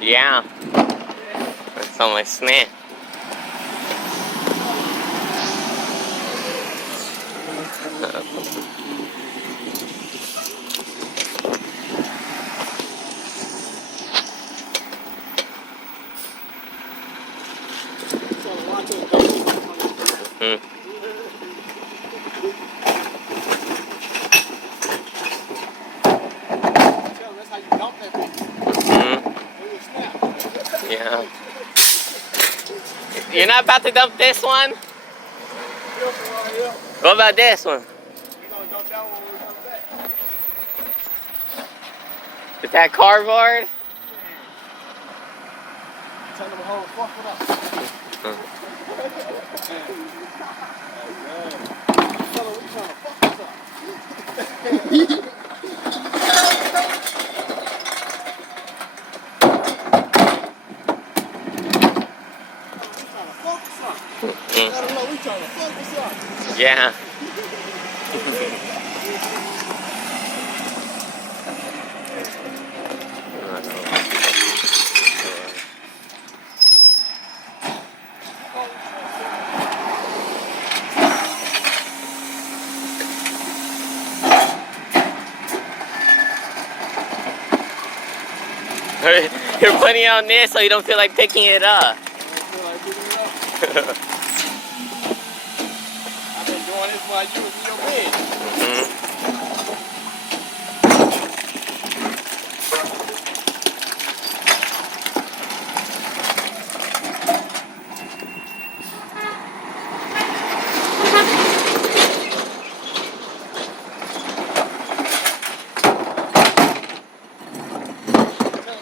Yeah. It's on my snap. Yeah. You're not about to dump this one? What about this one? Is that cardboard? Tell them to hold fuck it up. Tell them we trying to fuck this up. Yeah. You're putting it on this so you don't feel like picking it up. I've been doing this while you was in your bed.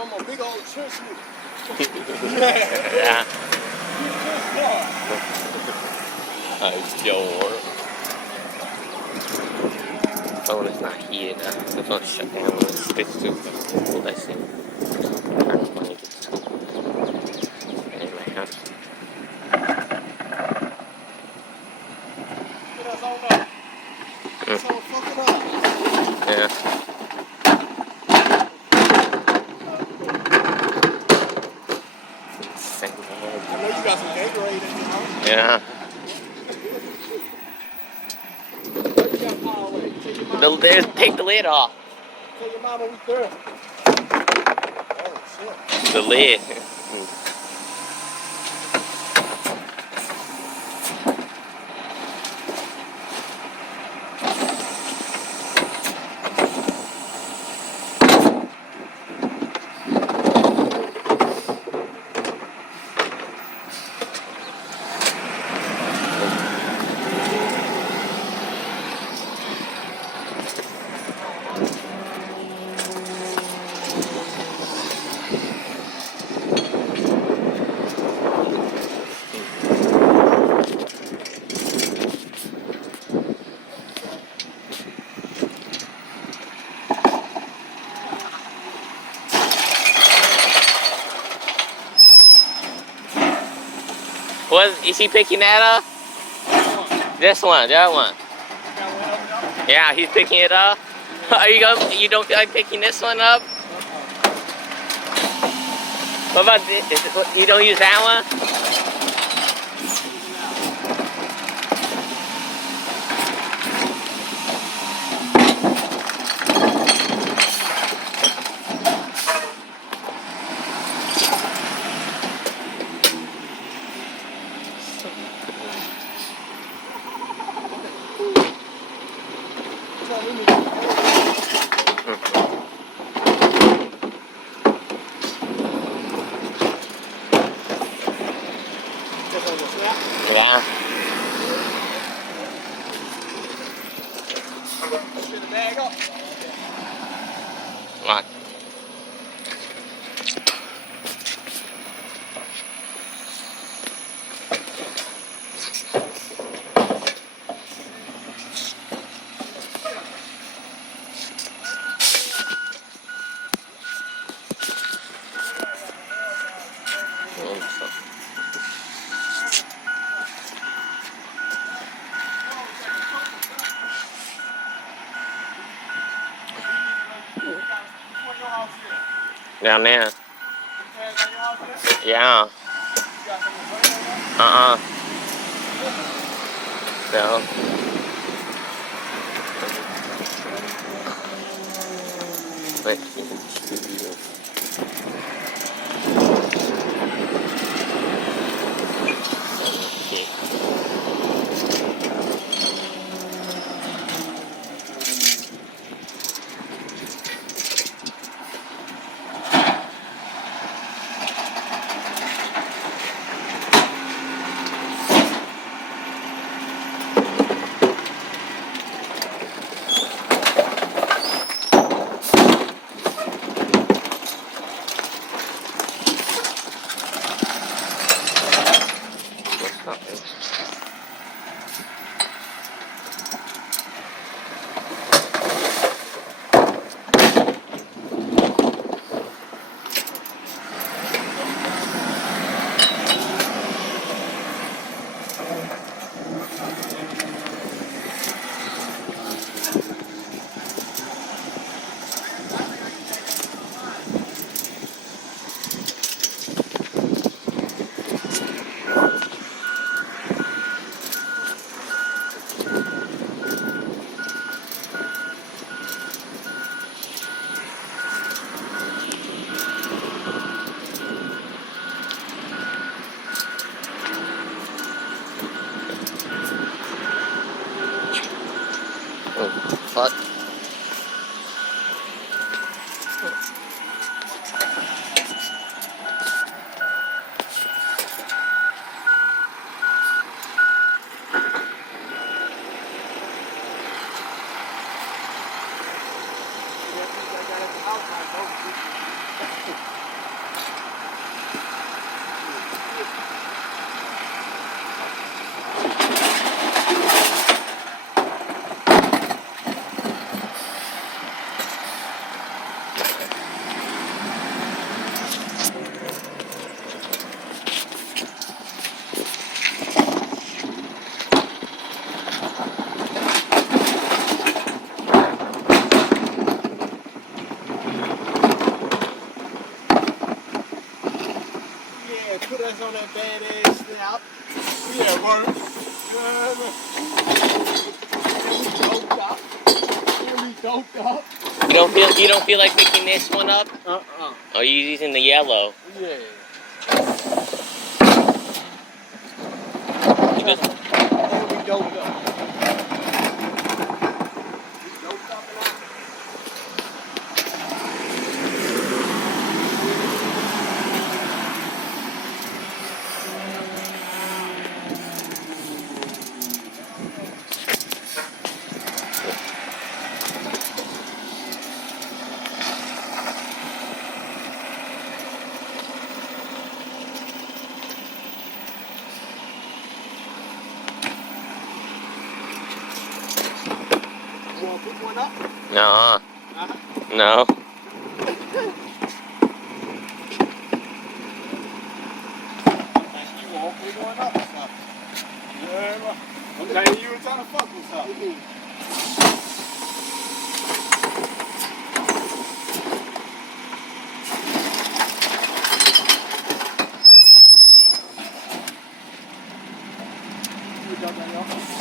I'm a big old church nigga. Yeah. Sure. Phone is not heated up. The phone's shut down when it's switched to full SIM. In my house. Yeah. I know you got some Gatorade in your house. Yeah. Take the lid off. Tell your mama we thirsty. Oh shit. The lid. Is he picking that up? This one, that one. Yeah, he's picking it up. Are you don't feel like picking this one up? What about this? You don't use that one? Yeah. Come on. Down there. You had that yard there? Yeah. You got some refrigerator there? Uh-uh. No. But fuck. Yeah, put us on that badass snap. Yeah, work. We doped up. You don't feel like picking this one up? Uh-uh. Or are you using the yellow? Yeah. You just, And we doped up. We doped up and all. You want to pick one up? no. Uh-huh. No. You won't pick one up or something. Yeah, okay, you were trying to fuck with something. You got that, y'all?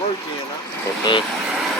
Work in, huh? Mhm.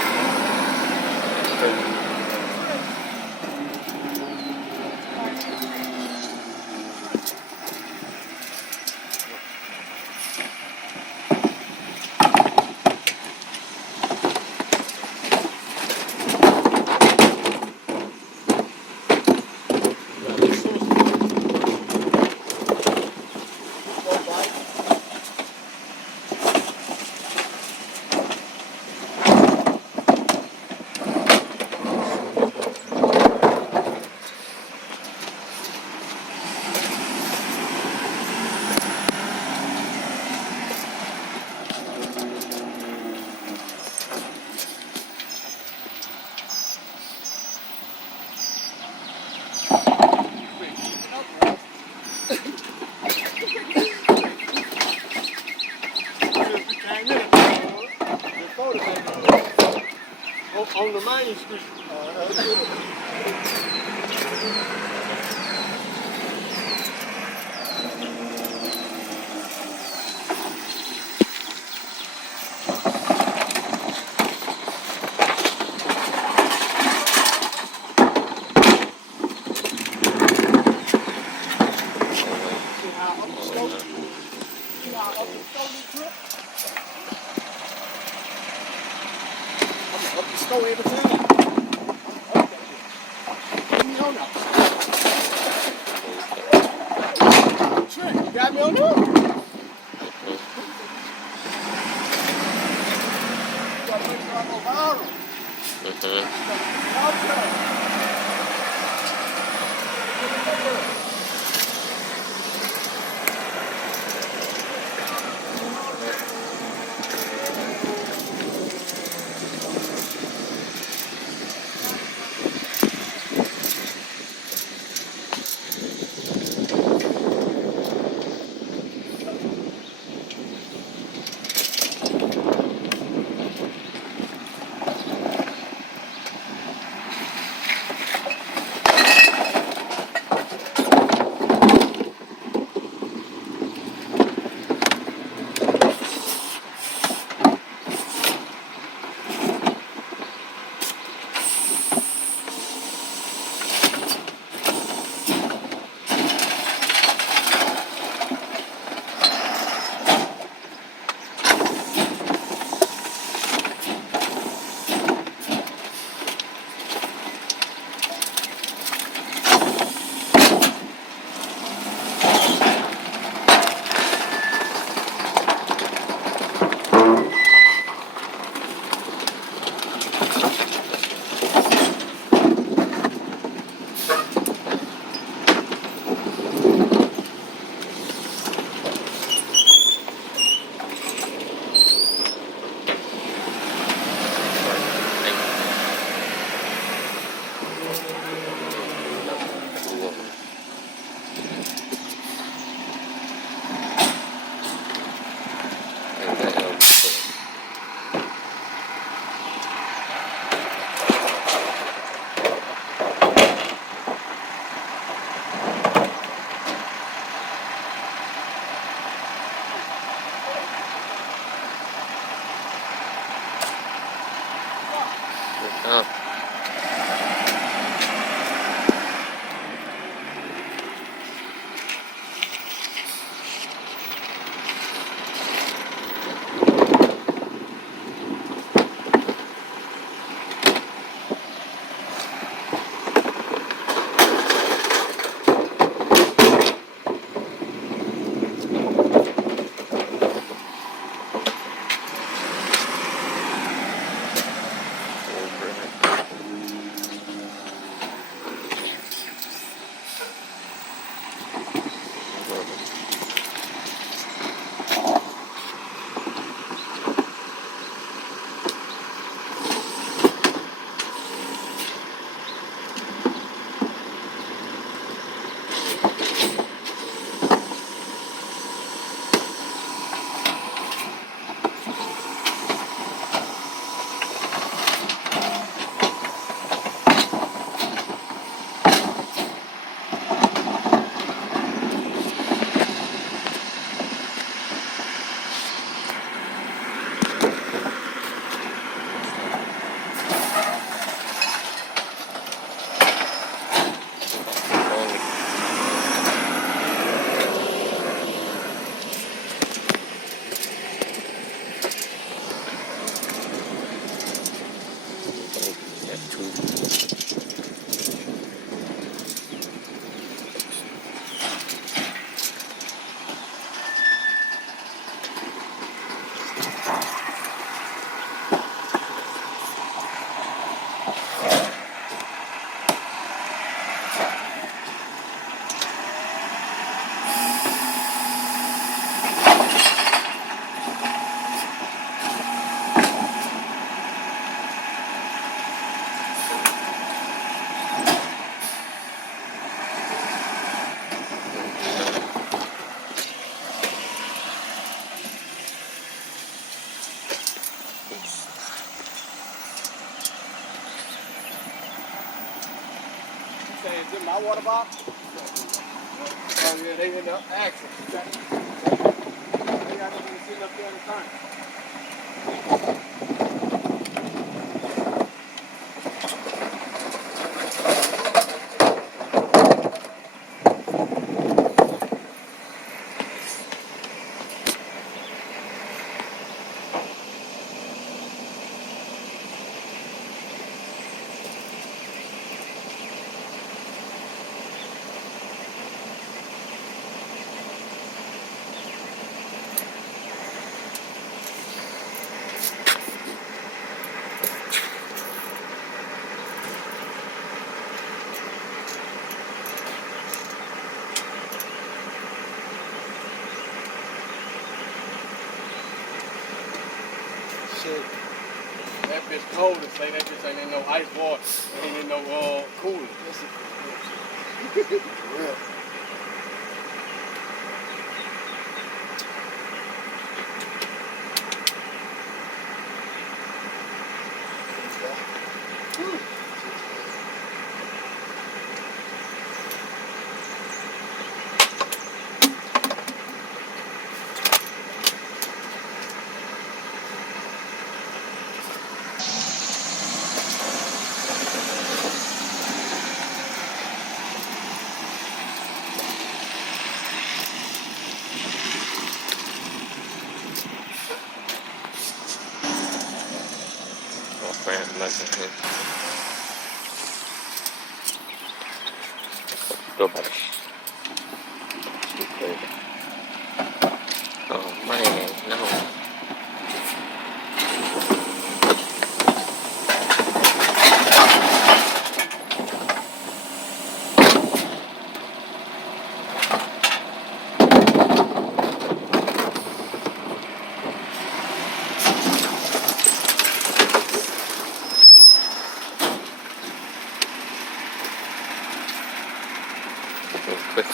Main Street. See how up the slope? See how up the slope is drip? I'm up the slope every time. I'm up that shit. Leave me on now. Trent, you got me on there? You gotta make sure I go viral. Out there. in my water box. Oh yeah, they in the action. They got them sitting up there in the tank. Shit. That bitch cold and say that bitch ain't in no ice water. Ain't in no cooler. Real. Oh, man, nothing here. Go back. Stupid. Oh, man, no. Quick.